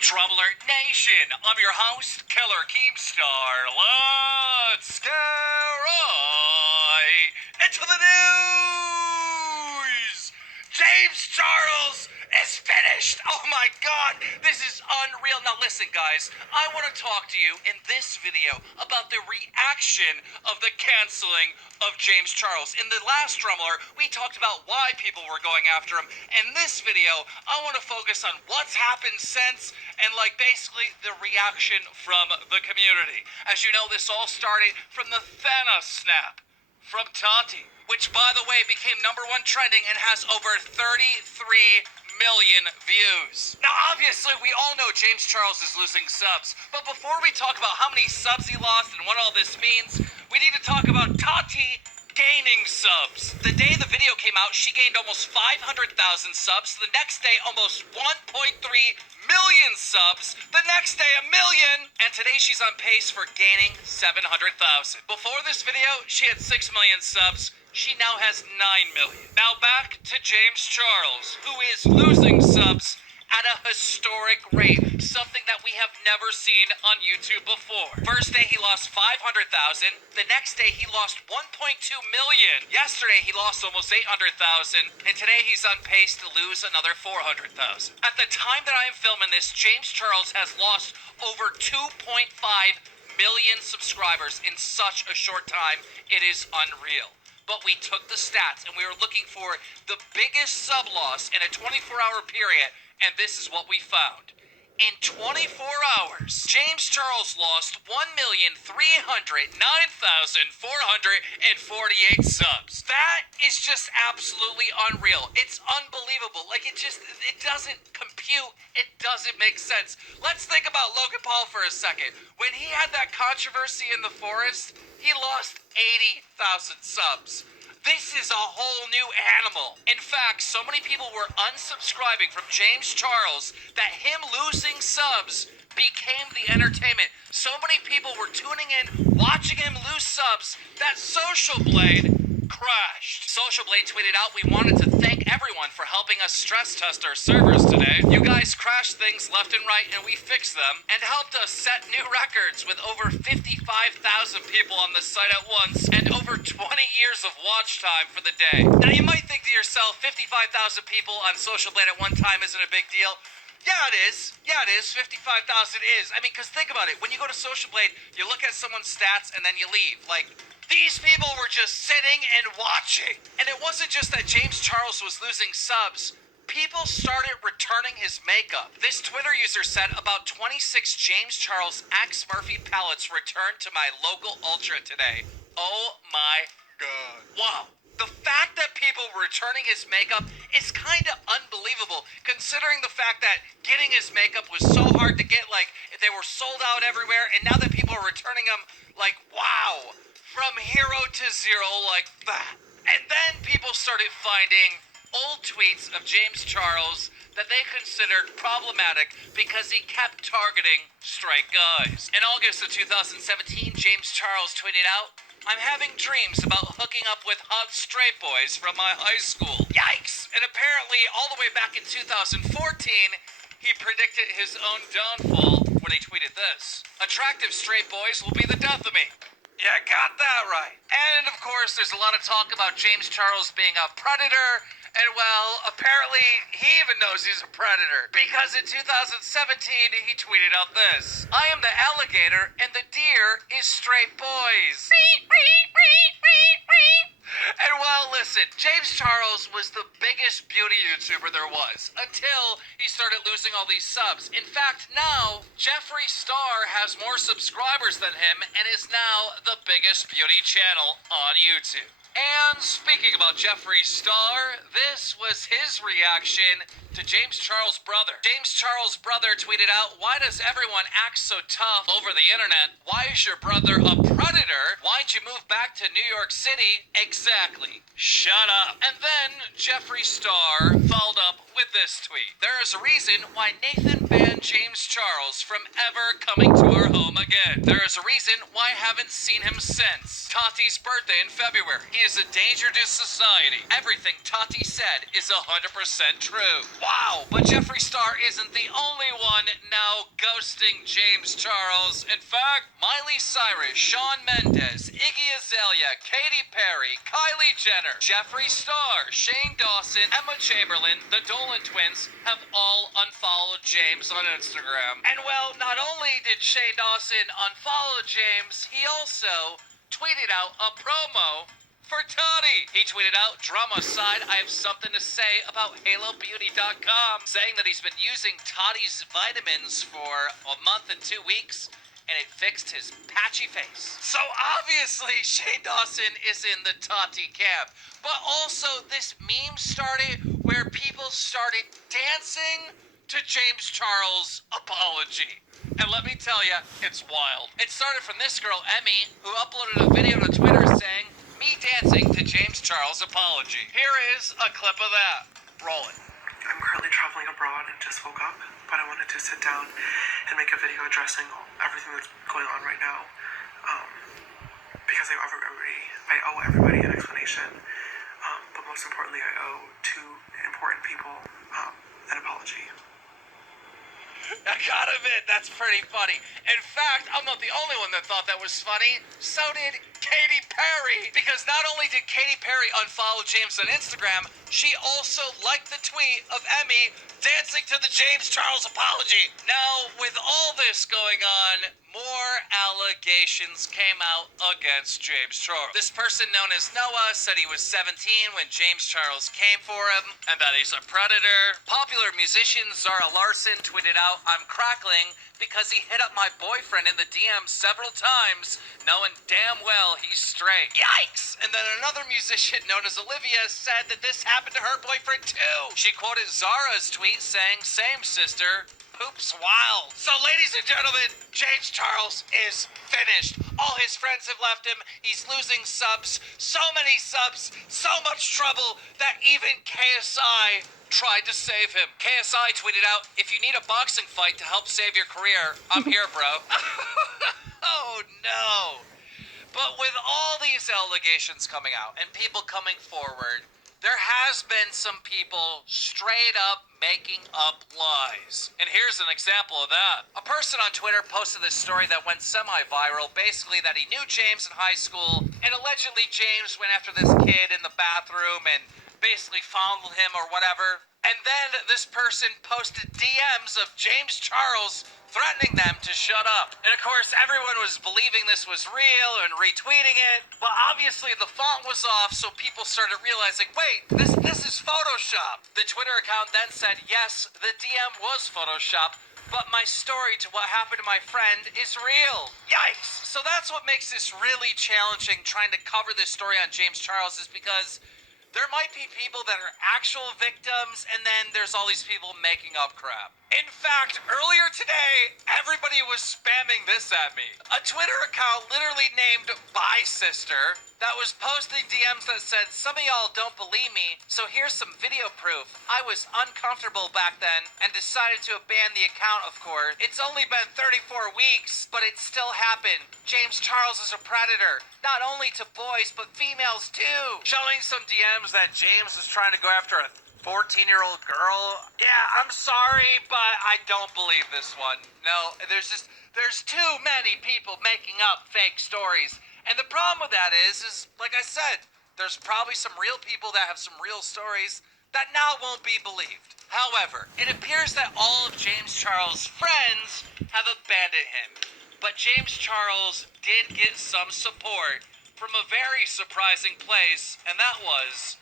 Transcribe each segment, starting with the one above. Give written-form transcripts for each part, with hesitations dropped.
Dramaalert Nation, I'm your host, Killer Keemstar. Let's get right into the news! James Charles is finished! Oh my god, this is unreal. Now listen guys, I want to talk to you in this video about the reaction of the canceling of James Charles. In the last Dramaalert, we talked about why people were going after him. In this video, I want to focus on what's happened since and basically the reaction from the community. As you know, this all started from the Thanos snap from Tati, which by the way became #1 trending and has over 33 million views. Now obviously we all know James Charles is losing subs, but before we talk about how many subs he lost and what all this means, we need to talk about Tati gaining subs. The day the video came out, she gained almost 500,000 subs. The next day, almost 1.3 million subs. The next day, 1 million. And today, she's on pace for gaining 700,000. Before this video, she had 6 million subs. She now has 9 million. Now back to James Charles, who is losing subs at a historic rate, something that we have never seen on YouTube before. First day he lost 500,000, the next day he lost 1.2 million. Yesterday he lost almost 800,000, and today he's on pace to lose another 400,000. At the time that I am filming this, James Charles has lost over 2.5 million subscribers in such a short time. It is unreal. But we took the stats and we were looking for the biggest sub loss in a 24-hour period, and this is what we found. In 24 hours, James Charles lost 1,309,448 subs. That is just absolutely unreal. It's unbelievable. It doesn't compute. It doesn't make sense. Let's think about Logan Paul for a second. When he had that controversy in the forest, he lost 80,000 subs. This is a whole new animal. In fact, so many people were unsubscribing from James Charles that him losing subs became the entertainment. So many people were tuning in, watching him lose subs, that Social Blade crashed. Social Blade tweeted out, "We wanted to thank everyone for helping us stress test our servers today. You guys crashed things left and right and we fixed them and helped us set new records with over 55,000 people on the site at once and over 20 years of watch time for the day." Now you might think to yourself, 55,000 people on Social Blade at one time isn't a big deal. Yeah, it is. 55,000 is. I mean, because think about it. When you go to Social Blade, you look at someone's stats and then you leave. These people were just sitting and watching. And it wasn't just that James Charles was losing subs. People started returning his makeup. This Twitter user said about 26 James Charles X Murphy palettes returned to my local Ultra today. Oh my god. Wow. The fact that people were returning his makeup is kind of unbelievable, considering the fact that getting his makeup was so hard to get, they were sold out everywhere, and now that people are returning them, wow, from hero to zero like that. And then people started finding old tweets of James Charles that they considered problematic because he kept targeting straight guys. In August of 2017, James Charles tweeted out, "I'm having dreams about hooking up with hot straight boys from my high school." Yikes! And apparently, all the way back in 2014, he predicted his own downfall when he tweeted this: "Attractive straight boys will be the death of me." Yeah, got that right. And of course, there's a lot of talk about James Charles being a predator. And well, apparently he even knows he's a predator, because in 2017 he tweeted out this: "I am the alligator and the deer is straight boys." And well, listen, James Charles was the biggest beauty YouTuber there was until he started losing all these subs. In fact, now Jeffree Star has more subscribers than him and is now the biggest beauty channel on YouTube. And speaking about Jeffree Star, this was his reaction to James Charles' brother. James Charles' brother tweeted out, "Why does everyone act so tough over the internet? Why is your brother a predator? Why'd you move back to New York City?" Exactly. Shut up. And then Jeffree Star followed up with this tweet: "There is a reason why Nathan banned James Charles from ever coming to our home again. There is a reason why I haven't seen him since Tati's birthday in February. He he is a danger to society. Everything Tati said is 100% true. Wow, but Jeffree Star isn't the only one now ghosting James Charles. In fact, Miley Cyrus, Shawn Mendes, Iggy Azalea, Katy Perry, Kylie Jenner, Jeffree Star, Shane Dawson, Emma Chamberlain, the Dolan twins have all unfollowed James on Instagram. And well, not only did Shane Dawson unfollow James, he also tweeted out a promo for Toddy. He tweeted out, "Drama aside, I have something to say about HaloBeauty.com," saying that he's been using Toddy's vitamins for a month and 2 weeks, and it fixed his patchy face. So obviously, Shane Dawson is in the Tati camp. But also, this meme started where people started dancing to James Charles' apology. And let me tell you, it's wild. It started from this girl, Emmy, who uploaded a video to Twitter saying, "Me dancing to James Charles' apology." Here is a clip of that. Roll it. I'm currently traveling abroad and just woke up, but I wanted to sit down and make a video addressing everything that's going on right now, because I owe everybody an explanation, but most importantly, I owe two important people an apology. I gotta admit, that's pretty funny. In fact, I'm not the only one that thought that was funny. So did Katy Perry. Because not only did Katy Perry unfollow James on Instagram, she also liked the tweet of Emmy dancing to the James Charles apology. Now, with all this going on, more allegations came out against James Charles. This person known as Noah said he was 17 when James Charles came for him and that he's a predator. Popular musician Zara Larsson tweeted out, "I'm crackling because he hit up my boyfriend in the DM several times, knowing damn well he's straight. Yikes!" And then another musician known as Olivia said that this happened to her boyfriend too. She quoted Zara's tweet saying, "Same sister. Poops wild." So ladies and gentlemen, James Charles is finished. All his friends have left him. He's losing subs. So many subs. So much trouble that even KSI tried to save him. KSI tweeted out, "If you need a boxing fight to help save your career, I'm here, bro." Oh no. But with all these allegations coming out and people coming forward, there has been some people straight up making up lies. And here's an example of that. A person on Twitter posted this story that went semi-viral, basically that he knew James in high school, and allegedly James went after this kid in the bathroom and basically fondled him or whatever. And then this person posted DMs of James Charles threatening them to shut up. And of course, everyone was believing this was real and retweeting it. But obviously the font was off, so people started realizing, wait, this is Photoshop. The Twitter account then said, yes, the DM was Photoshop, but my story to what happened to my friend is real. Yikes. So that's what makes this really challenging trying to cover this story on James Charles, is because there might be people that are actual victims, and then there's all these people making up crap. In fact, earlier today, everybody was spamming this at me. A Twitter account literally named Bye Sister that was posting DMs that said, "Some of y'all don't believe me, so here's some video proof. I was uncomfortable back then and decided to abandon the account, of course. It's only been 34 weeks, but it still happened. James Charles is a predator, not only to boys, but females too." Showing some DMs that James is trying to go after a 14-year-old girl. Yeah, I'm sorry, but I don't believe this one. No, there's too many people making up fake stories. And the problem with that is like I said, there's probably some real people that have some real stories that now won't be believed. However, it appears that all of James Charles' friends have abandoned him. But James Charles did get some support from a very surprising place, and that was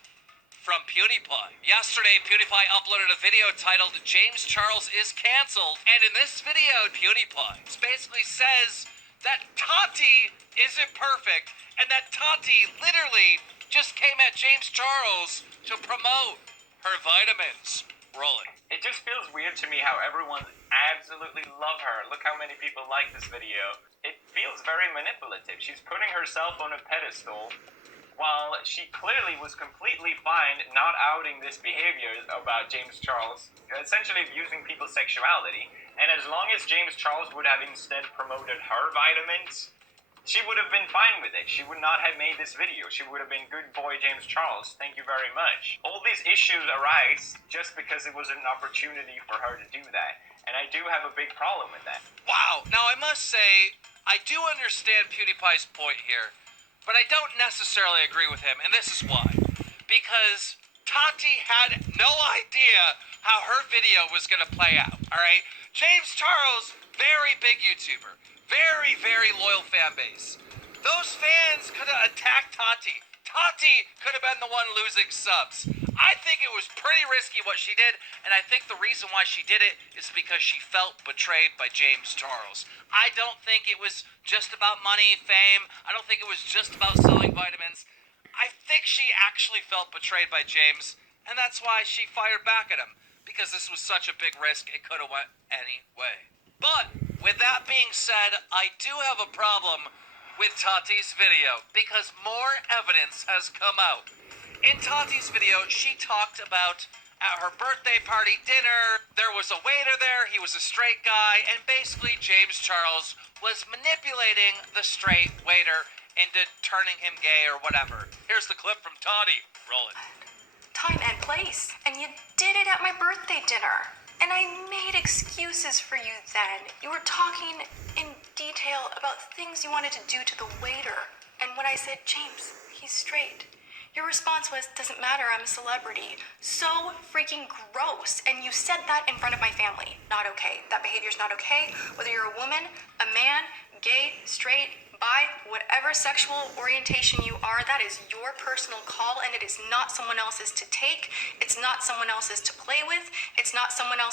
from PewDiePie. Yesterday, PewDiePie uploaded a video titled "James Charles is Cancelled," and in this video, PewDiePie basically says that Tati isn't perfect, and that Tati literally just came at James Charles to promote her vitamins. Rolling. It just feels weird to me how everyone absolutely love her. Look how many people like this video. It feels very manipulative. She's putting herself on a pedestal, while she clearly was completely fine not outing this behavior about James Charles, essentially abusing people's sexuality. And as long as James Charles would have instead promoted her vitamins, she would have been fine with it. She would not have made this video. She would have been good boy James Charles. Thank you very much. All these issues arise just because it was an opportunity for her to do that. And I do have a big problem with that. Wow. Now, I must say, I do understand PewDiePie's point here, but I don't necessarily agree with him, and this is why. Because Tati had no idea how her video was going to play out, all right? James Charles, very big YouTuber. Very, very loyal fan base. Those fans could have attacked Tati. Tati could have been the one losing subs. I think it was pretty risky what she did, and I think the reason why she did it is because she felt betrayed by James Charles. I don't think it was just about money, fame. I don't think it was just about selling vitamins. I think she actually felt betrayed by James, and that's why she fired back at him. Because this was such a big risk, it could have went any way. But, with that being said, I do have a problem with Tati's video, because more evidence has come out. In Tati's video, she talked about at her birthday party dinner, there was a waiter there, he was a straight guy, and basically James Charles was manipulating the straight waiter into turning him gay or whatever. Here's the clip from Tati. Roll it. Time and place. And you did it at my birthday dinner. And I made excuses for you then. You were talking in detail about things you wanted to do to the waiter. And when I said, James, he's straight, your response was, doesn't matter, I'm a celebrity. So freaking gross. And you said that in front of my family. Not okay. That behavior's not okay. Whether you're a woman, a man, gay, straight, bi, whatever sexual orientation you are, that is your personal call, and it is not someone else's to take. It's not someone else's to play with. It's not someone else